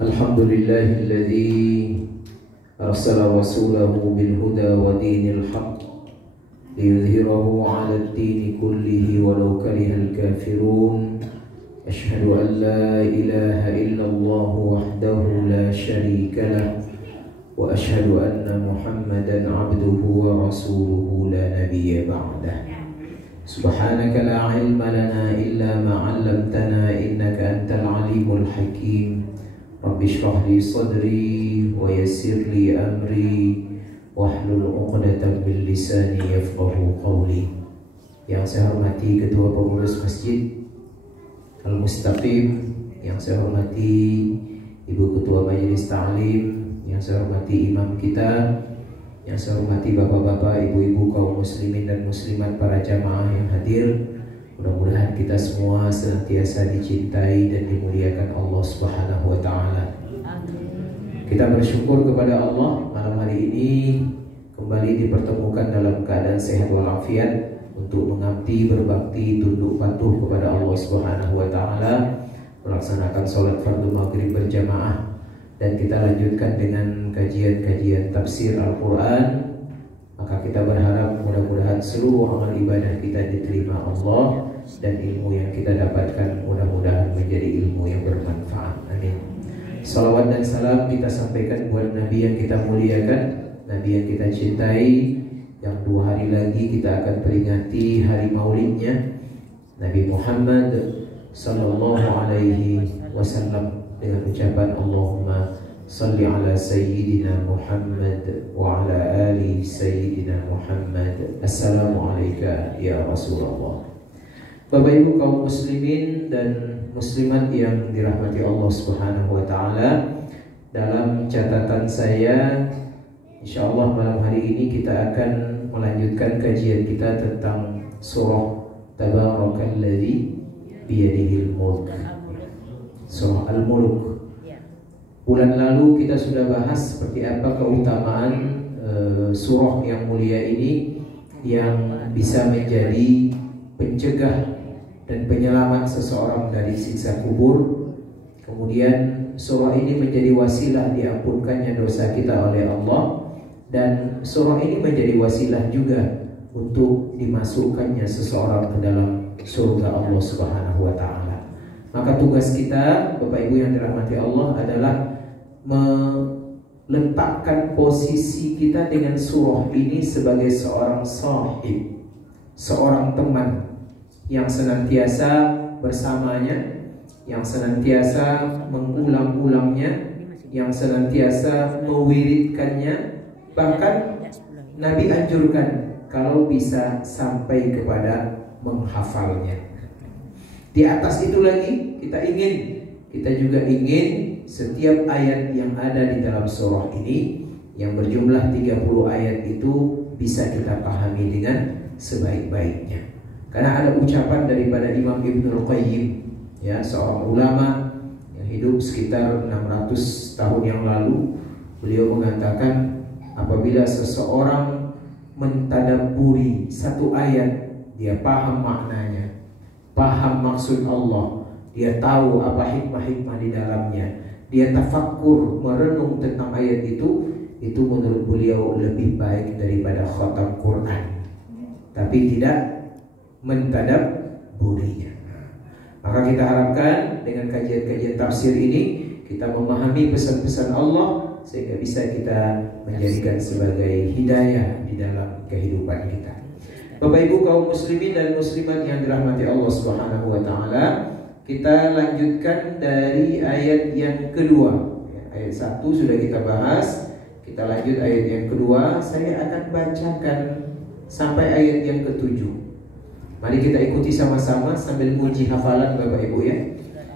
Alhamdulillahilladzi arsala rasulahu bil huda wa dinil haqq liyudhhirahu 'ala ad-dini kullihi walau karihal kafirun. Asyhadu an la ilaha illallah wahdahu la syarika lah wa asyhadu anna Muhammadan 'abduhu wa rasuluhu la nabiyya ba'dah. Subhanaka la ilma lana illa ma 'allamtana innaka antal alimul hakim. Rabbi shrah li sadri wa yassir li amri wahlul 'uqdatam min lisani yafqahu qawli. Yang saya hormati Ketua Pengurus Masjid Al-Mustaqim, yang saya hormati Ibu Ketua Majelis Ta'lim, yang saya hormati imam kita, yang saya hormati bapak-bapak, ibu-ibu, kaum muslimin dan muslimat, para jamaah yang hadir. Mudah-mudahan kita semua senantiasa dicintai dan dimuliakan Allah Subhanahu wa taala. Kita bersyukur kepada Allah malam hari ini kembali dipertemukan dalam keadaan sehat walafiat untuk mengabdi, berbakti, tunduk patuh kepada Allah Subhanahu wa taala, melaksanakan sholat fardu maghrib berjamaah, dan kita lanjutkan dengan kajian-kajian tafsir Al-Quran. Maka kita berharap mudah-mudahan seluruh amal ibadah kita diterima Allah, dan ilmu yang kita dapatkan mudah-mudahan menjadi ilmu yang bermanfaat. Amin. Salawat dan salam kita sampaikan buat Nabi yang kita muliakan, Nabi yang kita cintai, yang 2 hari lagi kita akan peringati hari maulidnya, Nabi Muhammad sallallahu alaihi wasallam, dengan ucapan Allahumma salli ala sayyidina Muhammad wa ala ali sayyidina Muhammad. Assalamualaikum ya Rasulullah. Bapak Ibu kaum muslimin dan muslimat yang dirahmati Allah Subhanahu wa taala, dalam catatan saya insyaallah malam hari ini kita akan melanjutkan kajian kita tentang surah Tabarakalladzi biyadihil mulk, surah Al-Mulk. Bulan lalu kita sudah bahas seperti apa keutamaan surah yang mulia ini, yang bisa menjadi pencegah dan penyelamat seseorang dari siksa kubur. Kemudian surah ini menjadi wasilah diampunkannya dosa kita oleh Allah, dan surah ini menjadi wasilah juga untuk dimasukkannya seseorang ke dalam surga Allah Subhanahu wa taala. Maka tugas kita, Bapak Ibu yang dirahmati Allah, adalah meletakkan posisi kita dengan surah ini sebagai seorang sahib, seorang teman yang senantiasa bersamanya, yang senantiasa mengulang-ulangnya, yang senantiasa mewiridkannya. Bahkan Nabi anjurkan kalau bisa sampai kepada menghafalnya. Di atas itu lagi kita juga ingin setiap ayat yang ada di dalam surah ini yang berjumlah 30 ayat itu bisa kita pahami dengan sebaik-baiknya. Karena ada ucapan daripada Imam Ibnul Qayyim, ya, seorang ulama yang hidup sekitar 600 tahun yang lalu. Beliau mengatakan, apabila seseorang mentadabburi satu ayat, dia paham maknanya, paham maksud Allah, dia tahu apa hikmah-hikmah di dalamnya, dia tafakkur, merenung tentang ayat itu menurut beliau lebih baik daripada khatam Quran, tapi tidak mentadabburinya. Maka kita harapkan dengan kajian-kajian tafsir ini kita memahami pesan-pesan Allah sehingga bisa kita menjadikan sebagai hidayah di dalam kehidupan kita. Bapak Ibu kaum muslimin dan muslimat yang dirahmati Allah Subhanahu wa taala, kita lanjutkan dari ayat yang kedua. Ayat 1 sudah kita bahas, kita lanjut ayat yang kedua. Saya akan bacakan sampai ayat yang ke-7. Mari kita ikuti sama-sama sambil muji hafalan Bapak Ibu ya.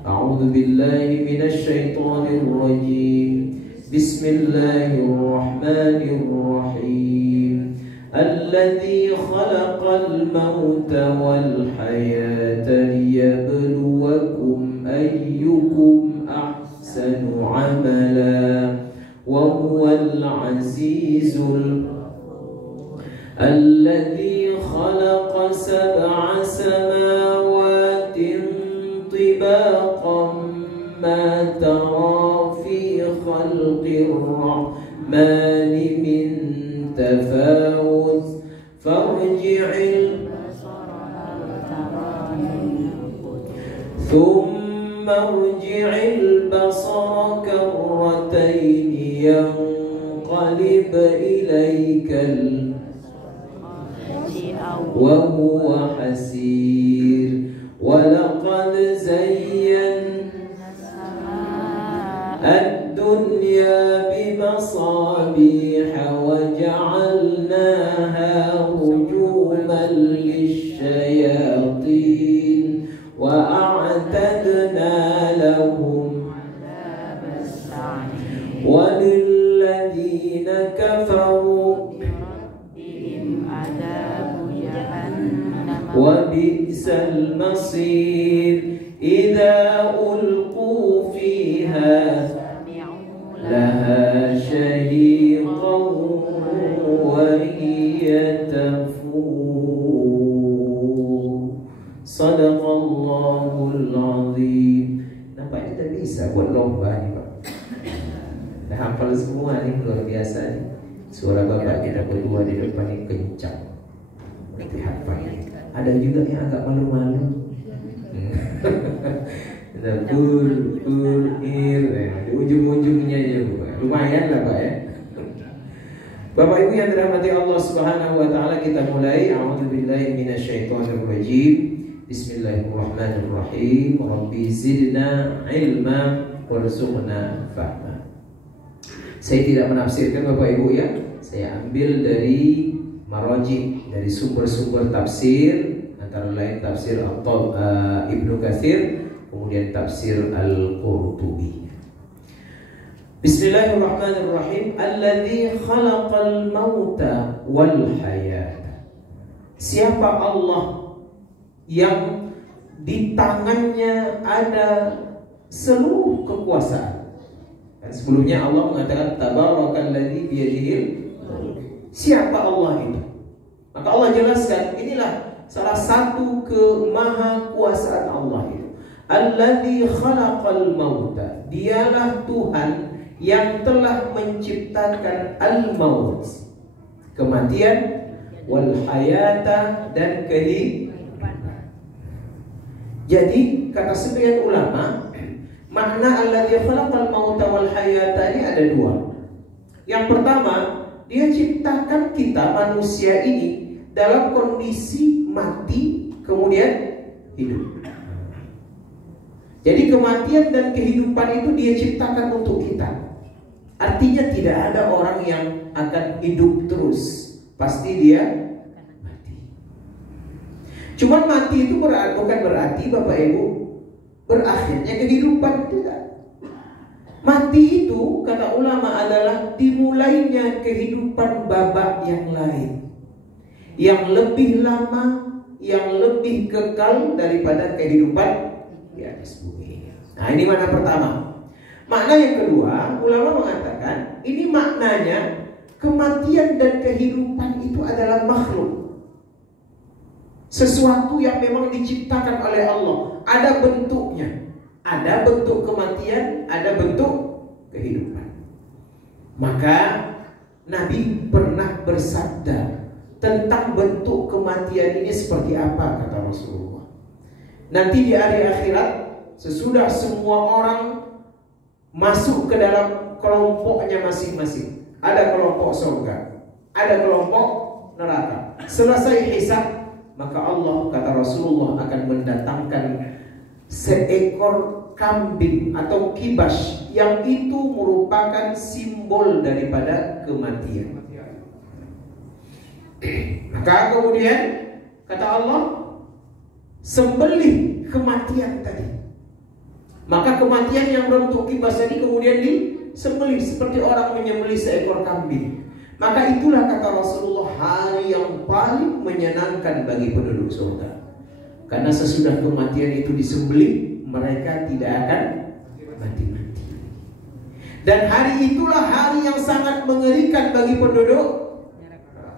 A'udzu billahi minasyaitonir rajim. Bismillahirrahmanirrahim. Alladzi khalaqal mauta wal hayata liyabluwakum ayyukum ahsanu amala wa huwal azizul الذي خلق 7 سماوات الرحمن من تفاوت فارجع ثم ارجع البصر كرتين ينقلب إليك وهو حسير ولقد زينا الدنيا بمصابيح وجعلناها رجوما للشياطين وأعتدنا لهم وللذين كفروا وبئس المصير إذا ألقوا فيها لها شهيقا وهي تفور. Sadaqallahul azim. Nampaknya tidak bisa buat lomba nih Pak. Dah hafal semua nih, luar biasa nih. Suara bapak kita berdua di depan ini kencang. Berarti hafal. Ada juga yang agak malu-malu. Di ujung-ujungnya aja Pak. Lumayan lah Pak ya. Bapak Ibu yang dirahmati Allah Subhanahu wa taala, kita mulai. A'udzubillahi minasyaitonirrajim. Bismillahirrahmanirrahim. Rabbi zidna ilma warzuqna fahma. Saya tidak menafsirkan Bapak Ibu ya. Saya ambil dari maraji, dari sumber-sumber tafsir, antara lain tafsir Ibnu Katsir, kemudian tafsir Al-Qurtubi. Bismillahirrahmanirrahim. Alladzi khalaqal mauta wal hayata. Siapa Allah yang di tangannya ada seluruh kekuasaan. Dan sebelumnya Allah mengatakan tabarakalladzi biyadihil. Siapa Allah itu? Maka Allah jelaskan, inilah salah satu kemahakuasaan Allah itu. Alladzi khalaqal mauta. Dialah Tuhan yang telah menciptakan al-maut, kematian, wal hayata, dan kehidupan. Jadi kata sebagian ulama, makna alladzi khalaqal mauta wal hayata ini ada dua. Yang pertama, Dia ciptakan kita manusia ini dalam kondisi mati kemudian hidup. Jadi kematian dan kehidupan itu Dia ciptakan untuk kita. Artinya tidak ada orang yang akan hidup terus. Pasti dia mati. Cuman mati itu bukan berarti Bapak Ibu berakhirnya kehidupan, tidak. Mati itu kata ulama adalah dimulainya kehidupan babak yang lain, yang lebih lama, yang lebih kekal daripada kehidupan di atas bumi. Nah, ini makna pertama. Makna yang kedua, ulama mengatakan ini maknanya kematian dan kehidupan itu adalah makhluk, sesuatu yang memang diciptakan oleh Allah. Ada bentuknya, ada bentuk kematian, ada bentuk kehidupan. Maka Nabi pernah bersabda tentang bentuk kematian ini seperti apa, kata Rasulullah. Nanti di hari akhirat, sesudah semua orang masuk ke dalam kelompoknya masing-masing, ada kelompok surga, ada kelompok neraka. Selesai hisab, maka Allah, kata Rasulullah, akan mendatangkan seekor kambing atau kibas yang itu merupakan simbol daripada kematian. Maka kemudian kata Allah, sembelih kematian tadi. Maka kematian yang berbentuk kibas tadi kemudian disembelih seperti orang menyembelih seekor kambing. Maka itulah kata Rasulullah hari yang paling menyenangkan bagi penduduk surga. Karena sesudah kematian itu disembelih, mereka tidak akan mati-mati. Dan hari itulah hari yang sangat mengerikan bagi penduduk neraka.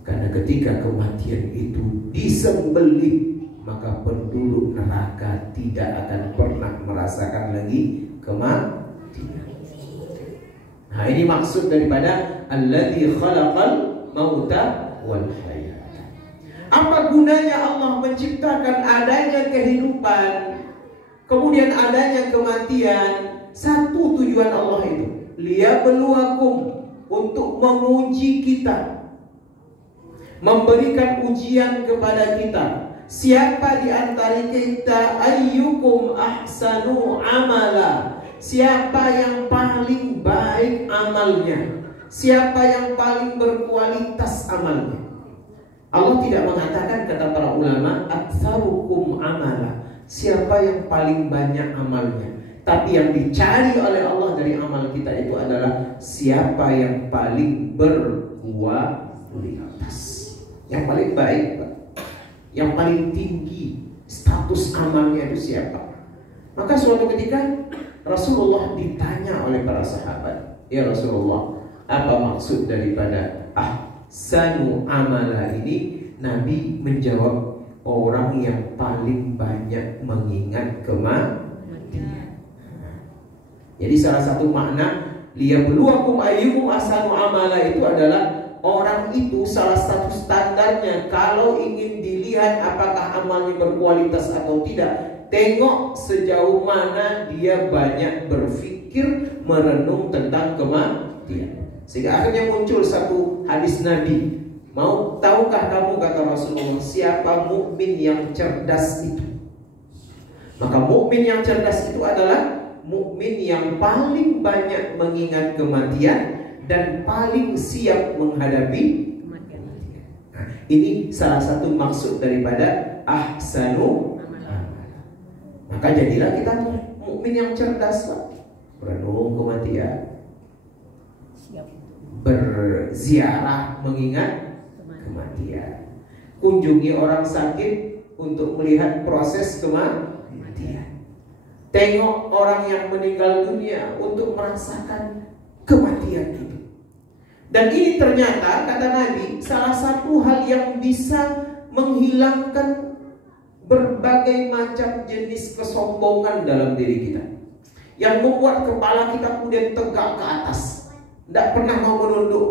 Karena ketika kematian itu disembelih, maka penduduk neraka tidak akan pernah merasakan lagi kematian. Nah, ini maksud daripada alladzi khalaqal mauta wal hayat. Apa gunanya Allah menciptakan adanya kehidupan, kemudian adanya kematian? Satu tujuan Allah itu, liyabluwakum, untuk menguji kita, memberikan ujian kepada kita. Siapa di antara kita ayyukum ahsanu amala, siapa yang paling baik amalnya, siapa yang paling berkualitas amalnya. Allah tidak mengatakan, kata para ulama, aktsarukum amala, siapa yang paling banyak amalnya. Tapi yang dicari oleh Allah dari amal kita itu adalah siapa yang paling berkualitas, yang paling baik, yang paling tinggi status amalnya itu siapa. Maka suatu ketika Rasulullah ditanya oleh para sahabat, ya Rasulullah, apa maksud daripada ahsanu amala ini? Nabi menjawab, orang yang paling banyak mengingat kematian. Jadi salah satu makna liyabluwakum ayyukum ahsanu amala itu adalah orang itu salah satu standarnya kalau ingin dilihat apakah amalnya berkualitas atau tidak, tengok sejauh mana dia banyak berpikir, merenung tentang kematian. Sehingga akhirnya muncul satu hadis Nabi. Mau tahukah kamu, kata Rasulullah, siapa mukmin yang cerdas itu? Maka mukmin yang cerdas itu adalah mukmin yang paling banyak mengingat kematian dan paling siap menghadapi kematian. Nah, ini salah satu maksud daripada ahsanu. Maka jadilah kita mukmin yang cerdas, merenung kematian, berziarah mengingat kematian, kunjungi orang sakit untuk melihat proses kematian, tengok orang yang meninggal dunia untuk merasakan kematian itu. Dan ini ternyata, kata Nabi, salah satu hal yang bisa menghilangkan berbagai macam jenis kesombongan dalam diri kita, yang membuat kepala kita kemudian tegak ke atas, tidak pernah mau menunduk.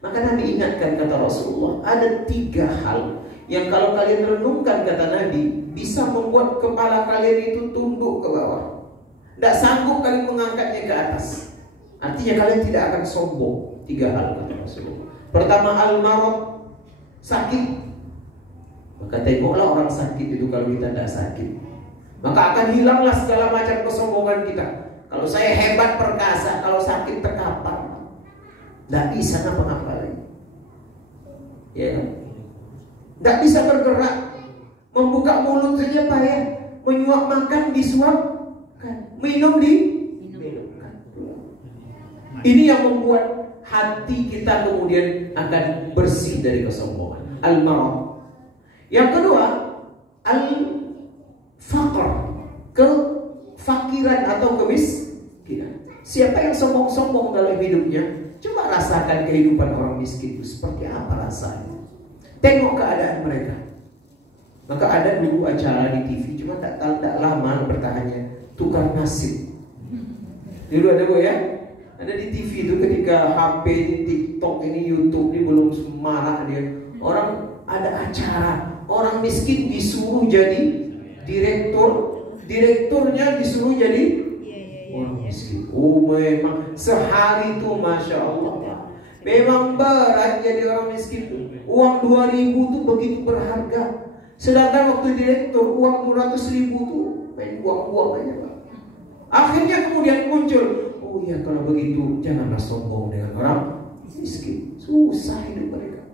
Maka Nabi ingatkan, kata Rasulullah, ada 3 hal yang kalau kalian renungkan, kata Nabi, bisa membuat kepala kalian itu tunduk ke bawah, tidak sanggup kalian mengangkatnya ke atas. Artinya kalian tidak akan sombong. 3 hal, kata Rasulullah. Pertama, al-marad, sakit. Maka tengoklah orang sakit itu, kalau kita tidak sakit, maka akan hilanglah segala macam kesombongan kita. Kalau saya hebat perkasa, kalau sakit terkapar, tidak bisa ngapa-ngapa lagi. Ya, tidak bisa bergerak, membuka mulut saja payah, menyuap makan disuapkan, minum diminumkan. Ini yang membuat hati kita kemudian akan bersih dari kesombongan. Al-marad. Yang kedua, al-faqr, kefakiran atau kemiskinan. Siapa yang sombong-sombong dalam hidupnya, coba rasakan kehidupan orang miskin itu seperti apa rasanya. Tengok keadaan mereka. Maka ada dulu acara di TV, cuma tak lama bertahannya, tukar nasib. Dulu ada ya, ada di TV itu ketika HP, TikTok, ini YouTube ini belum semarak dia. Orang ada acara, orang miskin disuruh jadi direkturnya disuruh jadi orang miskin. Oh, memang sehari itu Masya Allah, memang berat jadi orang miskin. Uang 2.000 itu begitu berharga, sedangkan waktu direktur uang 200.000 itu main buang-buang aja, Pak. Akhirnya kemudian muncul, oh ya, kalau begitu janganlah sombong dengan orang miskin, susah hidup mereka.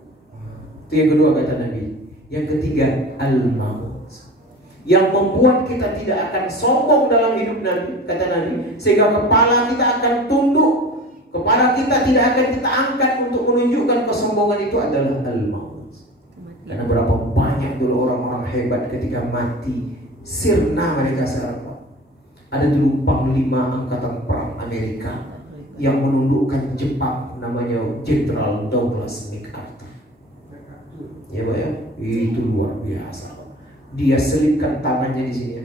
Itu yang kedua, kata Nabi. Yang ketiga, al-maut, yang membuat kita tidak akan sombong dalam hidup Nabi, kata Nabi, sehingga kepala kita akan tunduk, kepala kita tidak akan kita angkat untuk menunjukkan kesombongan, itu adalah al-maut. Karena berapa banyak dulu orang-orang hebat ketika mati, sirna mereka sekarang. Ada dulu Panglima Angkatan Perang Amerika yang menundukkan Jepang, namanya Jenderal Douglas MacArthur. Ya Pak ya, itu luar biasa. Dia selipkan tangannya di sini.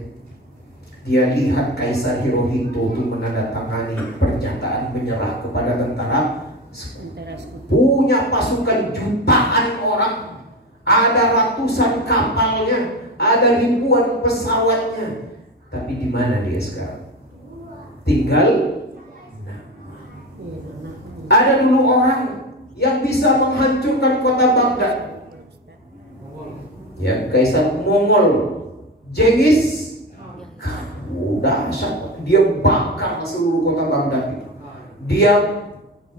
Dia lihat Kaisar Hirohito itu menandatangani pernyataan menyerah kepada tentara, punya pasukan jutaan orang, ada ratusan kapalnya, ada ribuan pesawatnya. Tapi di mana dia sekarang? Tinggal nama. Ada dulu orang yang bisa menghancurkan kota Baghdad. Ya, Kaisar Mongol Genghis Khan. Dahsyat. Dia bakar seluruh kota Baghdad itu. Dia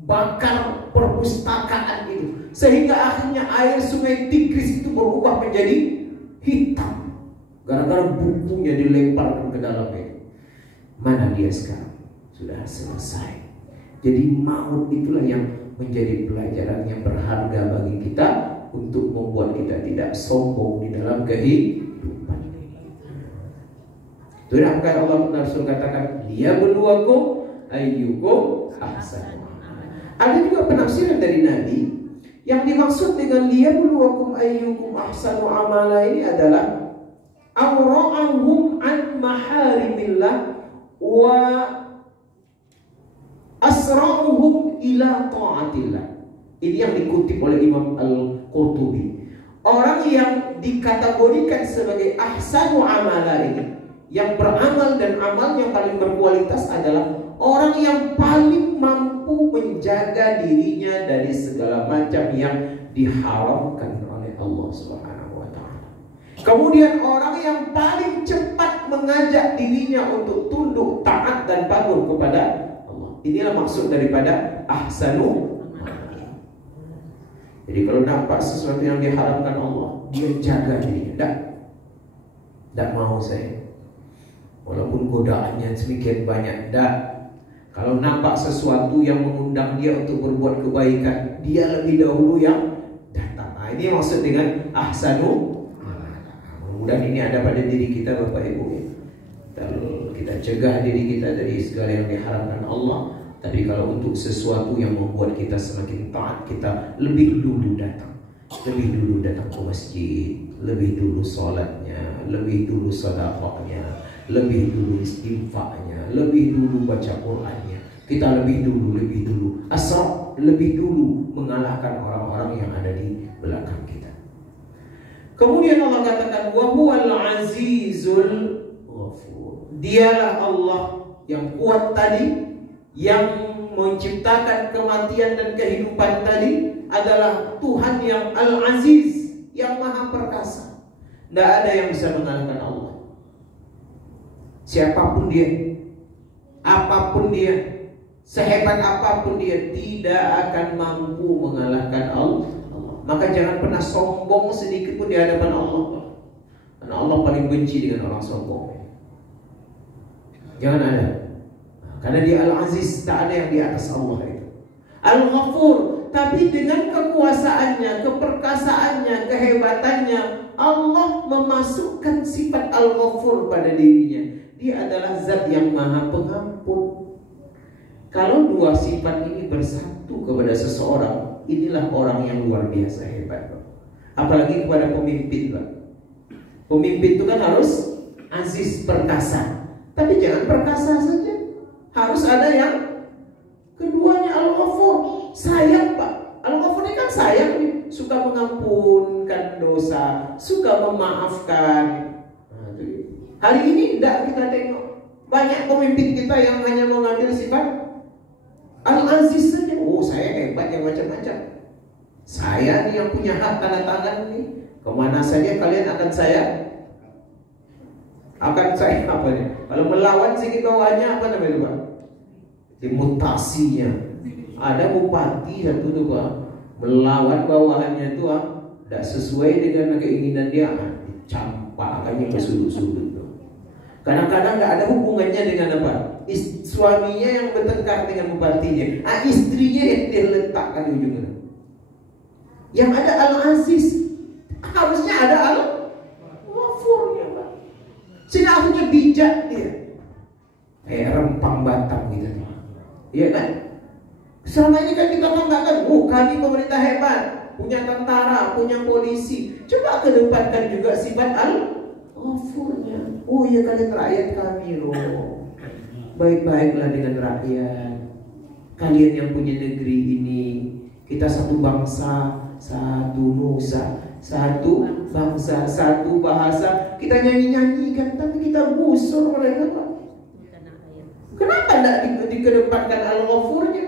bakar perpustakaan itu, sehingga akhirnya air sungai Tigris itu berubah menjadi hitam gara-gara bukunya dilemparkan ke dalamnya. Mana dia sekarang? Sudah selesai. Jadi maut itulah yang menjadi pelajaran yang berharga bagi kita untuk membuat kita tidak sombong di dalam kehidupan ini. Itulah maka Allah Rasul katakan, liyabluwakum ayyukum ahsanu. Ada juga penafsiran dari Nabi yang dimaksud dengan liyabluwakum ayyukum ahsanu amala ini adalah awra'ahum an maharimillah wa asra'uhum ila ta'atillah. Ini yang dikutip oleh Imam Al-Qurtubi. Orang yang dikategorikan sebagai ahsanu amala ini, yang beramal dan amal yang paling berkualitas adalah orang yang paling mampu menjaga dirinya dari segala macam yang diharamkan oleh Allah Subhanahu wa taala. Kemudian orang yang paling cepat mengajak dirinya untuk tunduk, taat dan patuh kepada Allah. Inilah maksud daripada ahsanu. Jadi kalau nampak sesuatu yang diharamkan Allah, dia jaga dirinya. Tak mau saya. Walaupun godaannya sedikit banyak, kalau nampak sesuatu yang mengundang dia untuk berbuat kebaikan, dia lebih dahulu yang datang. Ini maksud dengan ahsanu. Mudah-mudahan ini ada pada diri kita, Bapak Ibu. Kita cegah diri kita dari segala yang diharamkan Allah. Tapi kalau untuk sesuatu yang membuat kita semakin taat, kita lebih dulu datang. Lebih dulu datang ke masjid, lebih dulu sholatnya, lebih dulu sedekahnya, lebih dulu istighfarnya, lebih dulu baca Qur'annya. Kita lebih dulu asal lebih dulu mengalahkan orang-orang yang ada di belakang kita. Kemudian Allah katakan wa huwal azizul ghafur. Dialah Allah yang kuat tadi, yang menciptakan kematian dan kehidupan tadi, adalah Tuhan yang Al-Aziz, yang Maha Perkasa. Tidak ada yang bisa mengalahkan Allah. Siapapun dia, apapun dia, sehebat apapun dia, tidak akan mampu mengalahkan Allah. Maka jangan pernah sombong sedikit pun di hadapan Allah, karena Allah paling benci dengan orang sombong. Jangan ada, karena dia Al-Aziz, tak ada yang di atas Allah itu. Al-Ghafur, tapi dengan kekuasaannya, keperkasaannya, kehebatannya, Allah memasukkan sifat Al-Ghafur pada dirinya. Dia adalah zat yang maha pengampun. Kalau dua sifat ini bersatu kepada seseorang, inilah orang yang luar biasa hebat, Pak. Apalagi kepada pemimpin, Pak. Pemimpin itu kan harus aziz, perkasa. Tapi jangan perkasa saja, harus ada yang keduanya. Al-Ghafur, sayang, Pak. Al-Ghafur ini kan sayang nih, suka mengampunkan dosa, suka memaafkan. Hari ini tidak kita tengok banyak pemimpin kita yang hanya mengambil sifat Al-Aziz saja. Oh, saya hebat yang macam-macam. Saya nih yang punya hak tanda tangan nih. Kemana saja kalian akan saya apa nih? Kalau melawan sedikit bawahnya apa namanya, Pak? Dimutasinya. Ada bupati satu tuh, Pak, melawan bawahannya tuh, tidak sesuai dengan keinginan dia, dicampakkannya ke sudut-sudut. Kadang-kadang nggak ada hubungannya dengan apa? Suaminya yang bertengkar dengan bupatinya, istrinya yang dia letakkan di ujungnya. Yang ada Al-Aziz, harusnya ada Al-Ghafurnya, Pak. Sehingga akhirnya bijak dia, kayak rempang batang gitu, iya kan? Selama ini kan kita banggakan, kami pemerintah hebat, punya tentara, punya polisi. Coba kedepankan juga sifat Al-Ghafur. Ghafurnya. Oh ya, kalian rakyat kami loh. Baik-baiklah dengan rakyat. Kalian yang punya negeri ini. Kita satu bangsa, satu nusa, satu bangsa, satu bahasa. Kita nyanyi-nyanyikan, tapi kita gusur mereka, Pak. Kenapa tidak dikedepankan Al-Ghafurnya?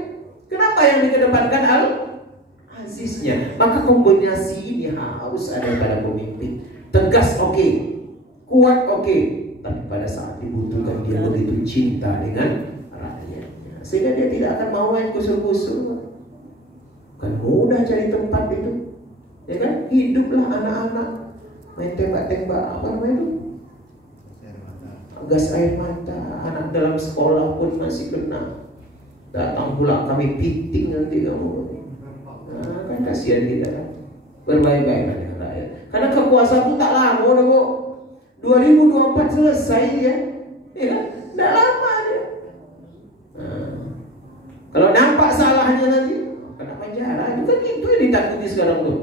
Kenapa yang dikedepankan Al-Aziznya? Maka kombinasi ini harus ada pada pemimpin. Tegas oke, kuat oke, tapi pada saat dibutuhkan dia begitu cinta dengan rakyatnya, sehingga dia tidak akan mau main gusur-gusur. Kan mudah cari tempat itu, ya kan? Hiduplah anak-anak main tembak-tembak, apa namanya itu? Gas air mata. Anak dalam sekolah pun masih kena. Datang pula kami piting nanti kamu. Nah, kan kasihan kita kan. Berbaik-baiklah dengan rakyat. Karena kekuasaan itu tak lama dah, Bu. 2024 selesai ya. Ya kan? Tak lama dia. Nah, kalau nampak salahnya nanti kena penjara. Itu kan itu yang ditakuti sekarang tuh.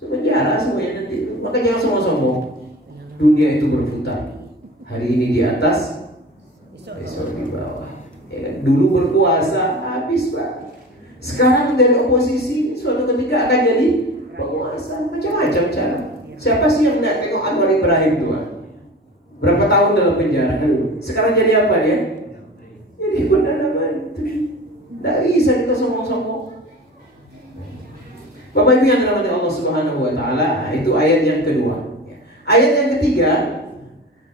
Penjara semuanya nanti. Makanya jangan sombong-sombong. Dunia itu berputar. Hari ini di atas, besok di bawah. Ya kan? Dulu berkuasa, habis Pak. Sekarang dari oposisi, suatu ketika akan jadi penguasa. Macam-macam cara. Siapa sih yang tidak tengok Anwar Ibrahim tuh? Berapa tahun dalam penjara? Sekarang jadi apa dia? Jadi Perdana Menteri. Tidak bisa kita sombong-sombong. Bapak Ibu yang dirahmati Allah Subhanahu wa Ta'ala, itu ayat yang kedua. Ayat yang ketiga,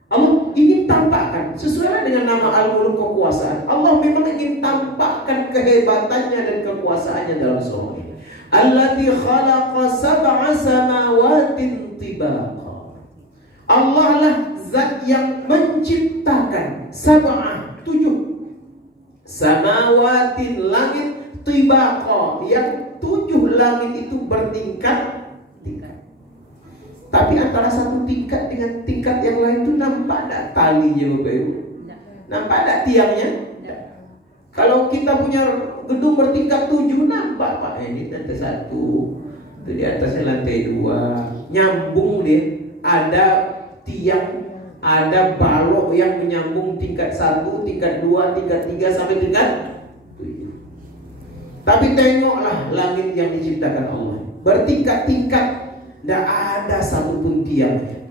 Allah ingin tampakkan sesuai dengan nama Al-Muluk, kekuasaan. Allah memang ingin tampakkan kehebatannya dan kekuasaannya dalam surah ini. Allati khalaqa sab'a samawatin tibaqa. Allah lah zat yang menciptakan sab'a, 7 samawatin, langit, tibaqa, yang 7 langit itu bertingkat-tingkat. Tapi antara satu tingkat dengan tingkat yang lain itu nampak tak talinya, Bapak Ibu? Nampak tak tiangnya? Kalau kita punya gedung bertingkat 7, nampak Pak, ini lantai 1, itu di atasnya lantai 2, nyambung dia. Ada tiang, ada balok yang menyambung tingkat 1, tingkat 2, tingkat 3 sampai tingkat 7. Tapi tengoklah langit yang diciptakan Allah, bertingkat-tingkat. Tidak ada satupun tiangnya.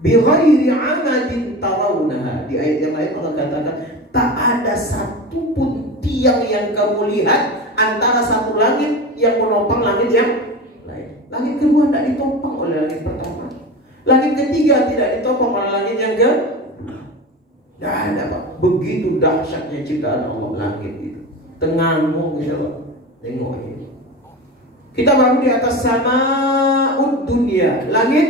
Bighairi amadin tarawunaha. Di ayat yang lain Allah katakan, tak ada satupun tiang yang kamu lihat antara satu langit yang menopang langit yang lain. Langit kedua tidak ditopang oleh langit pertama. Langit ketiga tidak ditopang oleh langit yang ke. Tidak ada Pak. Begitu dahsyatnya ciptaan Allah langit itu. Tengamu gitu Pak. Tengok ini. Kita baru di atas samaud dunia, langit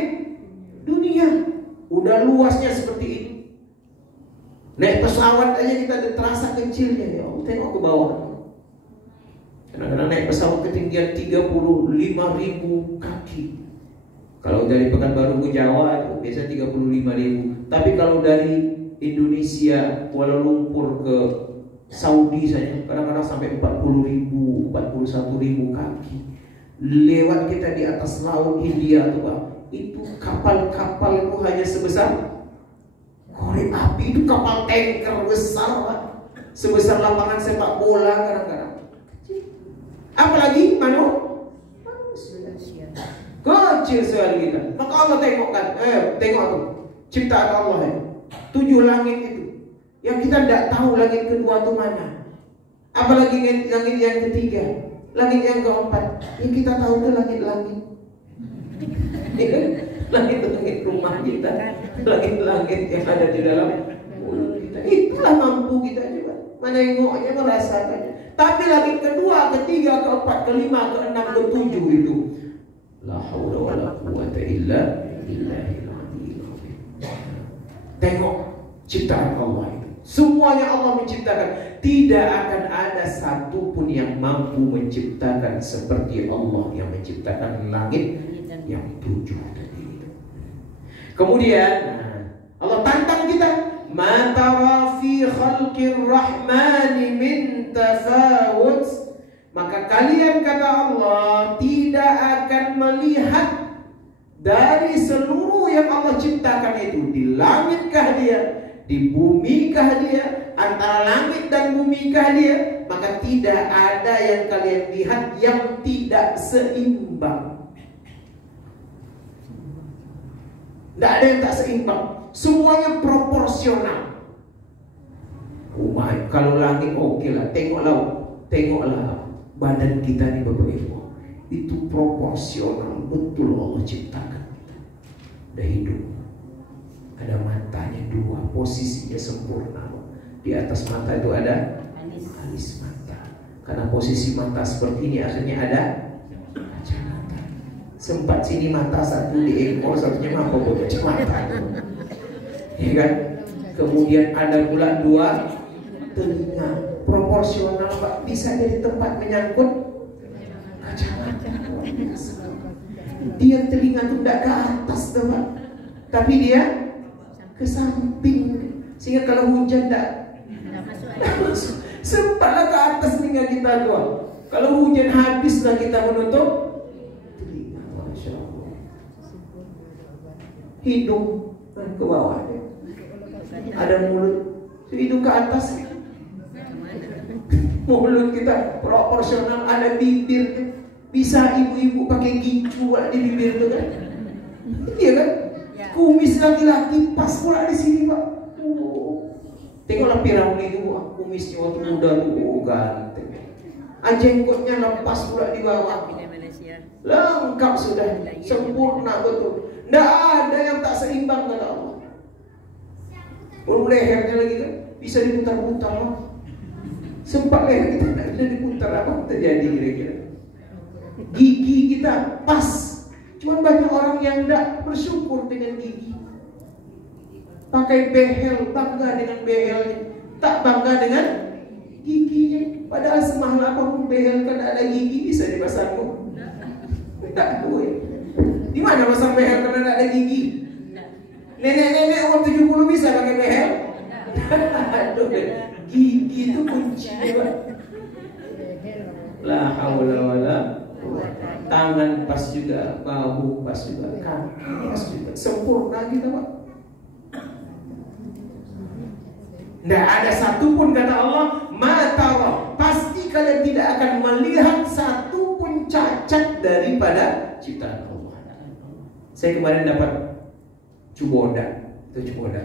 dunia. Udah luasnya seperti ini. Naik pesawat aja kita terasa kecilnya ya. Tengok ke bawah. Kadang-kadang naik pesawat ketinggian 35.000 kaki. Kalau dari Pekanbaru ke Jawa itu biasa 35.000. Tapi kalau dari Indonesia Kuala Lumpur ke Saudi saja kadang-kadang sampai 40.000, 41.000 kaki. Lewat kita di atas laut India tuh Pak, itu kapal-kapal itu hanya sebesar korek api. Itu kapal tanker besar Pak, sebesar lapangan sepak bola kadang-kadang. Apalagi manusia kecil sekali kita. Maka Allah tengokkan, tengok tuh ciptaan Allah ya. 7 langit itu yang kita tidak tahu langit kedua itu mana. Apalagi langit yang ketiga. Langit yang keempat, yang kita tahu itu langit-langit. Langit-langit rumah kita, langit-langit yang ada di dalam mulut kita. Itulah mampu kita juga menengoknya, merasakannya. Tapi langit kedua, ketiga, keempat, kelima, keenam, ketujuh itu, la haula wala quwwata illa billahil aliyyil azim. Tengok ciptaan Allah itu. Semuanya Allah menciptakan. Tidak akan ada satupun yang mampu menciptakan seperti Allah yang menciptakan langit yang 7 tadi itu. Kemudian Allah tantang kita, ma tara fi khalqir rahmani min tafawut. Maka kalian, kata Allah, tidak akan melihat Dari seluruh yang Allah ciptakan itu, di langitkah dia, di bumikah dia, antara langit dan bumikah dia, maka tidak ada yang kalian lihat yang tidak seimbang. Tidak ada yang tak seimbang. Semuanya proporsional. Kalau langit oke lah, tengoklah badan kita nih Bapak Ibu. Itu proporsional, betul Allah ciptakan. Ada hidung, ada matanya dua, posisinya sempurna. Di atas mata itu ada alis mata. Karena posisi mata seperti ini, akhirnya ada kacamata. Sempat sini mata satu di ekor, satunya mampu buat kacamata. Ya kan? Kemudian ada pula dua telinga, proporsional Pak, bisa jadi tempat menyangkut kacamata. Dia telinga itu tidak ke atas tuh Pak, tapi dia ke samping, sehingga kalau hujan tidak masuk. Sempatlah ke atas telinga kita tuh. Kalau hujan habislah kita menutup telinga. Masya Allah. Hidung ke bawah, ada mulut, hidung ke atas. Mulut kita proporsional, ada bibir. Bisa ibu-ibu pakai gicu di bibir itu kan? Iya kan? Kumis laki-laki pas pula di sini Pak. Tengoklah Firaun itu, kumisnya waktu muda tuh ganteng. Jenggotnya lepas pula di bawah. Lengkap sudah, sempurna betul. Tidak ada yang tak seimbang kata Allah. Belum lehernya lagi kan, bisa diputar-putar. Sempat leher kita tidak bisa diputar, apa terjadi kira-kira? Gigi kita pas. Cuman banyak orang yang tidak bersyukur dengan gigi. Pakai behel, bangga dengan behelnya, tak bangga dengan giginya. Padahal semahal apapun behel kan ada gigi, bisa dipasangmu. Tidak boleh. Di mana pasang behel karena tidak ada gigi? Nenek-nenek umur 70 bisa pakai behel? Aduh, gigi itu kuncinya. La haula wala. Tangan pas juga, bahu pas juga, kaki pas juga, sempurna kita Pak. Tidak ada satupun kata Allah, matara, pasti kalian tidak akan melihat satupun cacat daripada ciptaan Allah. Saya kemarin dapat cuboda, itu cuboda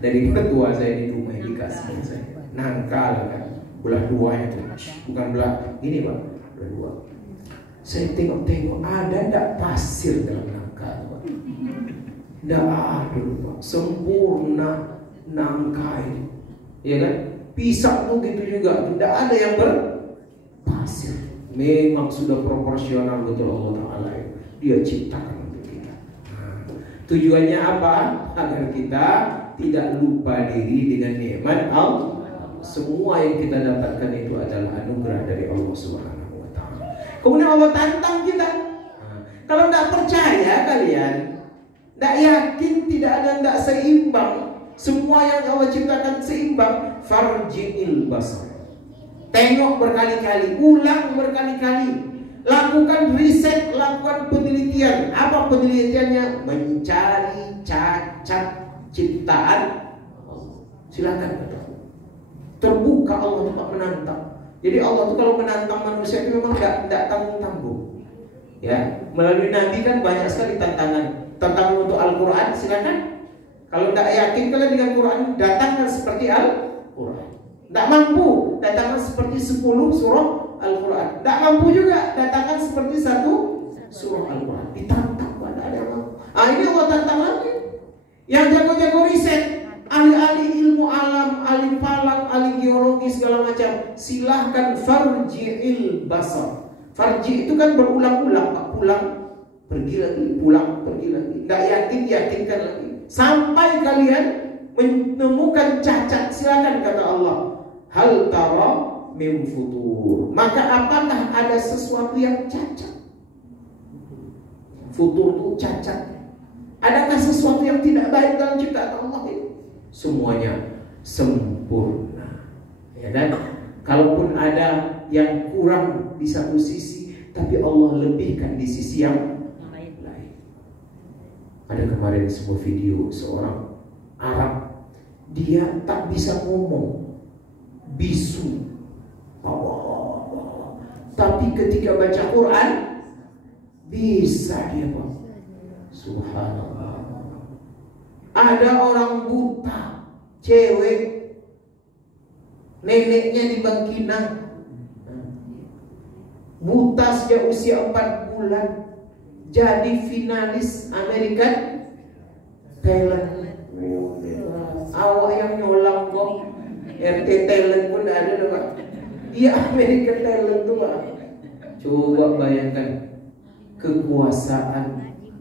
dari mertua saya di rumah dikasih saya, nangka kan, belah dua itu, bukan belah ini Pak, belah dua. Saya tengok-tengok ada tidak pasir dalam nangka Pak? Tidak ada Pak, sempurna nangka ini, ya kan? Pisang tuh gitu juga, tidak ada yang berpasir. Memang sudah proporsional betul Allah Taala. Dia ciptakan untuk kita. Tujuannya apa? Agar kita tidak lupa diri dengan nikmat Allah. Semua yang kita dapatkan itu adalah anugerah dari Allah Subhanahu wa Ta'ala. Kemudian Allah tantang kita. Kalau tidak percaya kalian, tidak yakin, tidak ada, tidak seimbang. Semua yang Allah ciptakan seimbang. Farji'il basar. Tengok berkali-kali, ulang berkali-kali. Lakukan riset, lakukan penelitian. Apa penelitiannya? Mencari cacat ciptaan. Silakan. Terbuka Allah untuk menantang. Jadi Allah itu kalau menantang manusia itu memang tidak tanggung-tanggung. Ya, melalui Nabi kan banyak sekali tantangan. Tantangan untuk Al-Quran, silakan. Kalau tidak yakin kalian dengan Quran, datangkan seperti Al-Quran. Tidak mampu, datangkan seperti 10 surah Al-Quran. Tidak mampu juga, datangkan seperti 1 surah Al-Quran. Ditantang pada ada yang mampu. Ini Allah tantang lagi. Yang jago-jago riset, ahli-ahli ilmu alam, ahli falak, ahli geologi segala macam, silahkan farji'il basar. Farji itu kan berulang-ulang, pulang, pergi lagi, pulang, pergi lagi. Tidak yakin, yakinkan lagi. Sampai kalian menemukan cacat, silakan kata Allah. Hal tara min futur. Maka apakah ada sesuatu yang cacat? Futur itu cacat. Adakah sesuatu yang tidak baik dalam ciptaan Allah itu? Semuanya sempurna. Ya kan? Kalaupun ada yang kurang di satu sisi, tapi Allah lebihkan di sisi yang Ada kemarin sebuah video seorang Arab, dia tak bisa ngomong, bisu, tapi ketika baca Quran bisa dia, Pak. Subhanallah. Ada orang buta, cewek, neneknya di Bangkinang, buta sejak usia 4 bulan, jadi finalis American Talent. Awak yang nyolang kok, RT Talent pun ada tuh, Pak. Iya, American Talent tuh, Pak. Coba bayangkan kekuasaan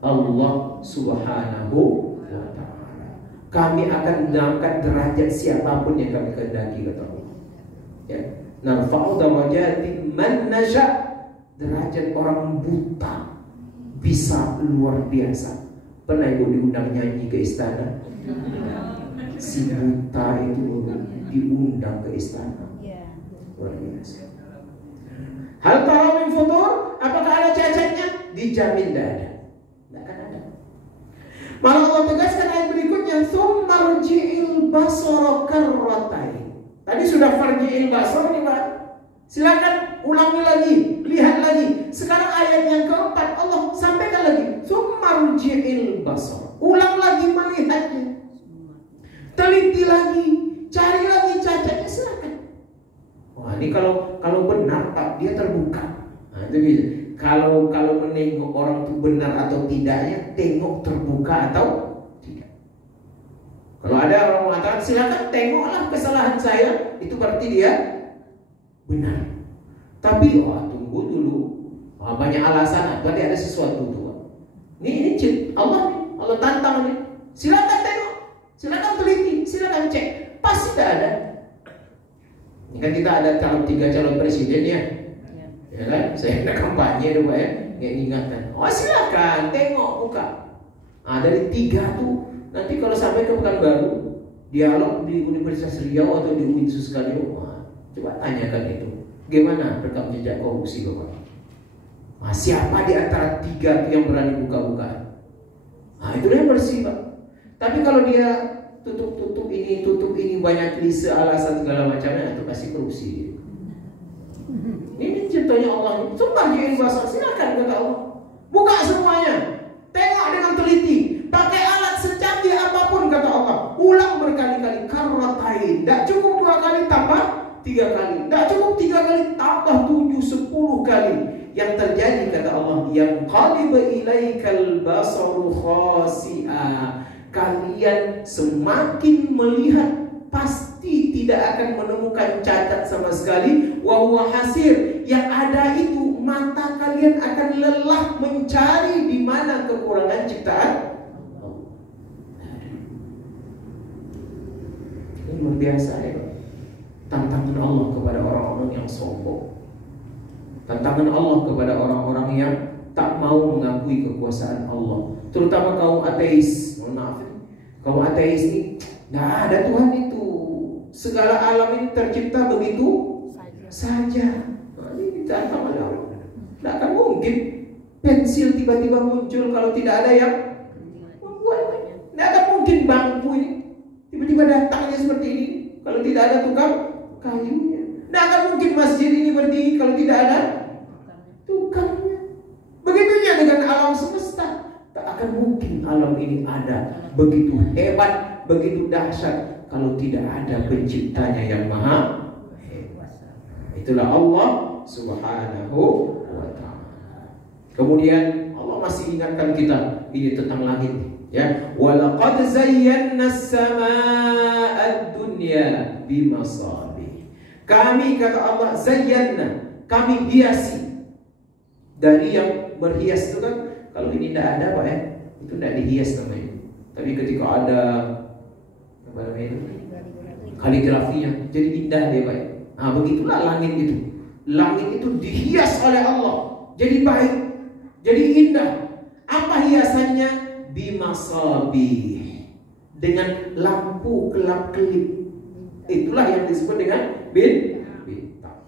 Allah Subhanahu wa ta'ala. Kami akan mengangkat derajat siapapun yang kami kehendaki, kata Allah. Ya, narfa'u darajati man nasya. Derajat orang buta bisa luar biasa. Pernah ibu diundang nyanyi ke istana? Si buta itu diundang ke istana. Luar biasa. Hal tara min futur? Apakah ada cacatnya? Dijamin tidak ada. Tidak akan ada. Malah Allah tegaskan ayat berikutnya, tsumma rji'il basara karratain. Tadi sudah farji'il basar nih, Pak. Silakan ulangi lagi, lihat lagi. Sekarang ayat yang keempat Allah sampaikan lagi, tsumma rji'il basar. Ulang lagi melihatnya. Teliti lagi, cari lagi cacatnya, silakan. Wah, ini kalau benar, Pak, dia terbuka. Nah, itu bisa. Kalau menengok orang itu benar atau tidaknya, tengok terbuka atau tidak. Kalau ada orang mengatakan silakan tengoklah kesalahan saya, itu berarti dia benar. Tapi tunggu dulu. Banyak alasan, berarti ada sesuatu tuh. Ini Allah tantang nih. Silakan tengok, silakan teliti, silakan cek. Pasti tidak ada. Ini kan kita ada 3 calon presiden ya. Ya kan? Saya ada kampanye tuh, Pak, ya. Nggak ingatkan. Silakan tengok, buka. Dari 3 tuh nanti kalau sampai ke Pekanbaru, dialog di Universitas Riau atau di UIN sekalian, coba tanyakan itu. Gimana rekam jejak korupsi, Bapak? Siapa di antara 3 yang berani buka-buka? Itulah yang bersih, Pak. Tapi kalau dia tutup ini banyak klise alasan segala macamnya, itu pasti korupsi. Ini ciptanya Allah. Sumpah ji'il basar, silakan kata Allah. Buka semuanya, tengok dengan teliti, pakai alat secanggih apapun kata Allah. Ulang berkali-kali, karratain. Tidak cukup 2 kali, tambah 3 kali. Tidak cukup 3 kali, tambah 7, 10 kali. Yang terjadi kata Allah, yang qaliba ilaikal basaru khasi'a. Kalian semakin melihat pasti tidak akan menemukan cacat sama sekali. Wa huwa hasir, yang ada itu mata kalian akan lelah mencari di mana kekurangan ciptaan. Ini luar biasa ya, tantangan Allah kepada orang-orang yang sombong. Tantangan Allah kepada orang-orang yang tak mau mengakui kekuasaan Allah, terutama kaum ateis. Mohon maaf, kaum ateis ini, nah ada Tuhan itu, segala alam ini tercipta begitu saja. Ini ditantang oleh Allah. Tidak akan mungkin pensil tiba-tiba muncul kalau tidak ada yang membuatnya. Tidak akan mungkin bangku ini tiba-tiba datangnya seperti ini kalau tidak ada tukang kayunya. Tidak akan mungkin masjid ini berdiri kalau tidak ada tukangnya. Begitunya dengan alam semesta. Tak akan mungkin alam ini ada begitu hebat, begitu dahsyat kalau tidak ada penciptanya yang maha hebat. Itulah Allah Subhanahu wa ta'ala. Kemudian Allah masih ingatkan kita ini tentang langit, ya. Walaqad zayyana as-samaa'a ad-dunya bimasabih. Kami kata Allah zayyana, kami hiasi. Dari yang berhias itu kan, kalau ini tidak ada, Pak, ya, itu tidak dihias namanya. Tapi ketika ada apa namanya, kaligrafinya, jadi indah dia, Pak. Begitulah langit itu. Langit itu dihias oleh Allah, jadi baik, jadi indah. Apa hiasannya? Bimasabih, dengan lampu kelap-kelip. Itulah yang disebut dengan bintang.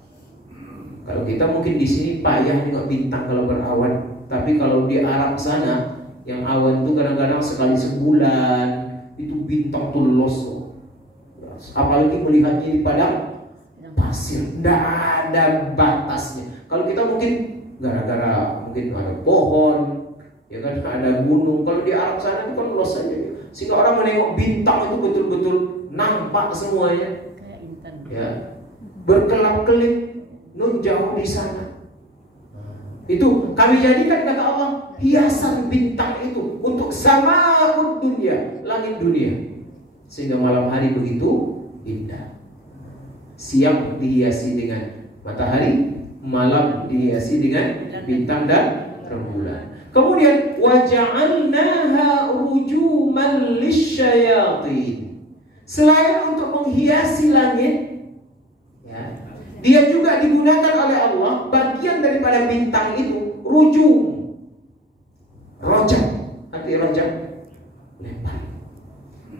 Kalau kita mungkin di sini payah nengok bintang kalau berawan, tapi kalau di Arab sana Yang awan tuh kadang-kadang sekali sebulan itu bintang tuh lolos. Apalagi melihatnya di padang pasir, tidak ada batasnya. Kalau kita mungkin gara-gara mungkin ada pohon, ya kan, ada gunung. Kalau di Arab sana itu kan luas saja, sehingga orang menengok bintang itu betul-betul nampak semuanya. Ya, berkelap-kelip nun jauh di sana. Itu kami jadikan, kata Allah, hiasan bintang itu untuk sama'ud dunia, langit dunia. Sehingga malam hari begitu indah. Siang dihiasi dengan matahari, malam dihiasi dengan bintang dan rembulan. Kemudian waja'alnaha rujuman lisyayatin. Selain untuk menghiasi langit, ya, dia juga digunakan oleh Allah bagian daripada bintang itu, rujum. Rojam, arti rojam lempar.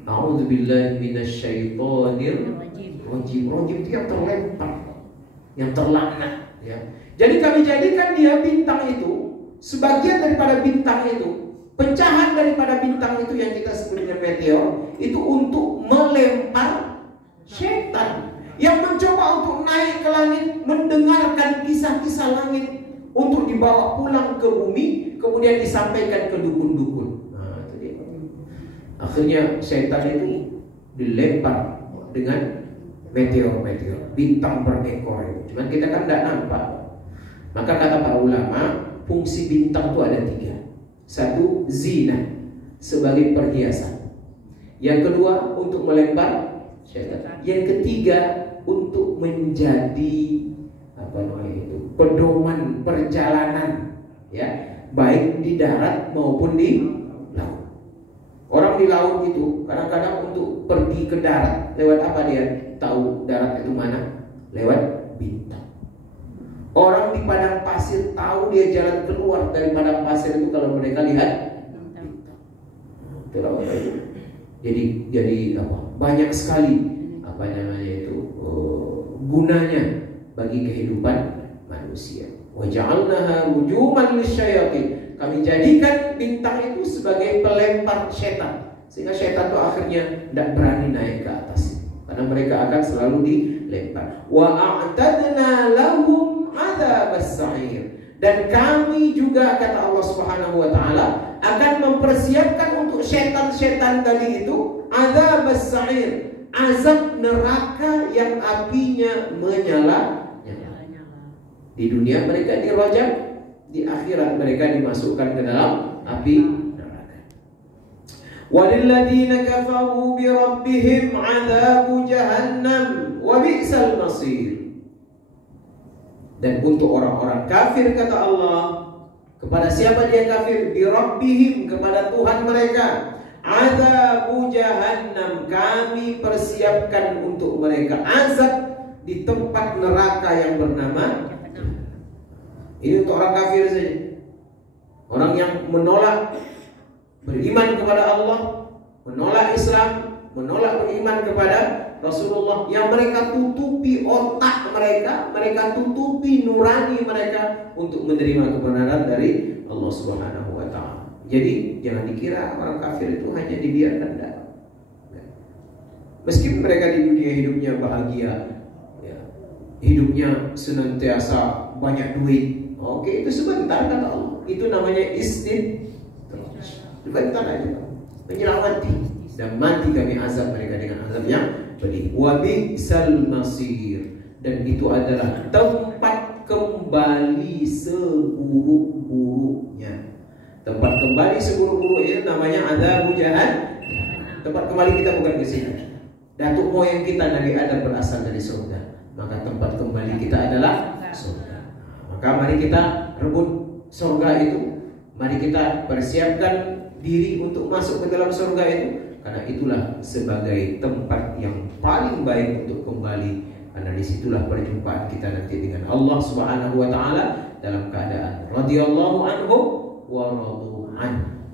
A'udzubillahi minasyaitonir rajim. Rajim itu yang terlempar, yang terlaknat, ya. Jadi kami jadikan dia bintang itu, sebagian daripada bintang itu, pecahan daripada bintang itu yang kita sebut dengan meteor, itu untuk melempar setan yang mencoba untuk naik ke langit, mendengarkan kisah-kisah langit untuk dibawa pulang ke bumi, kemudian disampaikan ke dukun-dukun. Akhirnya setan itu dilempar dengan meteor-meteor, bintang berekor itu. Cuman kita kan tidak nampak. Maka kata para ulama, fungsi bintang itu ada 3. Satu, zina, sebagai perhiasan. Yang kedua, untuk melempar setan. Yang ketiga, untuk menjadi pedoman perjalanan, ya, baik di darat maupun di laut. Orang di laut itu kadang-kadang untuk pergi ke darat, lewat apa dia tahu darat itu mana? Lewat bintang. Orang di padang pasir tahu dia jalan keluar dari padang pasir itu kalau mereka lihat bintang. Jadi apa? Banyak sekali gunanya bagi kehidupan manusia. Waja'alnaha rujuman lisyayatin. Kami jadikan bintang itu sebagai pelempar setan, sehingga setan itu akhirnya tidak berani naik ke atas, karena mereka akan selalu dilempar. Wa a'tadna lahum adzabas sa'ir. Dan kami juga, kata Allah Subhanahu wa taala, akan mempersiapkan untuk setan-setan tadi itu adzabas sa'ir, azab neraka yang apinya menyala. Di dunia mereka dirajam, di akhirat mereka dimasukkan ke dalam api neraka. Walilladzina kafaru bi rabbihim 'adzabu jahannam wa bi'sal masir. Dan untuk orang-orang kafir, kata Allah, kepada siapa dia kafir? Bi rabbihim, kepada Tuhan mereka. 'Adzabu jahannam, kami persiapkan untuk mereka azab di tempat neraka yang bernama. Ini untuk orang kafir saja. Orang yang menolak beriman kepada Allah, menolak Islam, menolak beriman kepada Rasulullah, yang mereka tutupi otak mereka, mereka tutupi nurani mereka untuk menerima kebenaran dari Allah Subhanahu wa taala. Jadi jangan dikira orang kafir itu hanya dibiarkan dalam. Meskipun mereka di dunia hidupnya bahagia, ya, hidupnya senantiasa banyak duit, oke, itu sebentar, kata Allah. Itu namanya sebentar aja, menyelawati. Dan mati kami azab mereka dengan azab yang pedih. Wa bi'sal masir. Dan itu adalah tempat kembali seburuk-buruknya. Tempat kembali seburuk-buruknya namanya azab jahannam. Tempat kembali kita bukan ke sini. Datuk moyang kita Nabi Adam berasal dari surga, maka tempat kembali kita adalah surga. Maka mari kita rebut surga itu. Mari kita persiapkan diri untuk masuk ke dalam surga itu, karena itulah sebagai tempat yang paling baik untuk kembali. Karena disitulah perjumpaan kita nanti dengan Allah Subhanahu wa taala dalam keadaan radhiyallahu anhu wa radu an.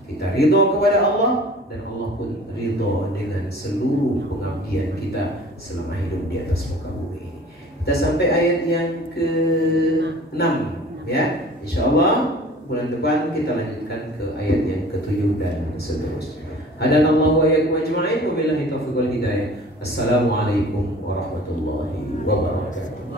Kita ridho kepada Allah dan Allah pun ridho dengan seluruh pengabdian kita selama hidup di atas muka bumi ini. Kita sampai ayat yang ke-6, ya. Insyaallah bulan depan kita lanjutkan ke ayat yang ke-7 dan seterusnya. Hadanallahu wa iyyakum ajma'in wa billahi taufiq wal hidayah. Assalamualaikum warahmatullahi wabarakatuh.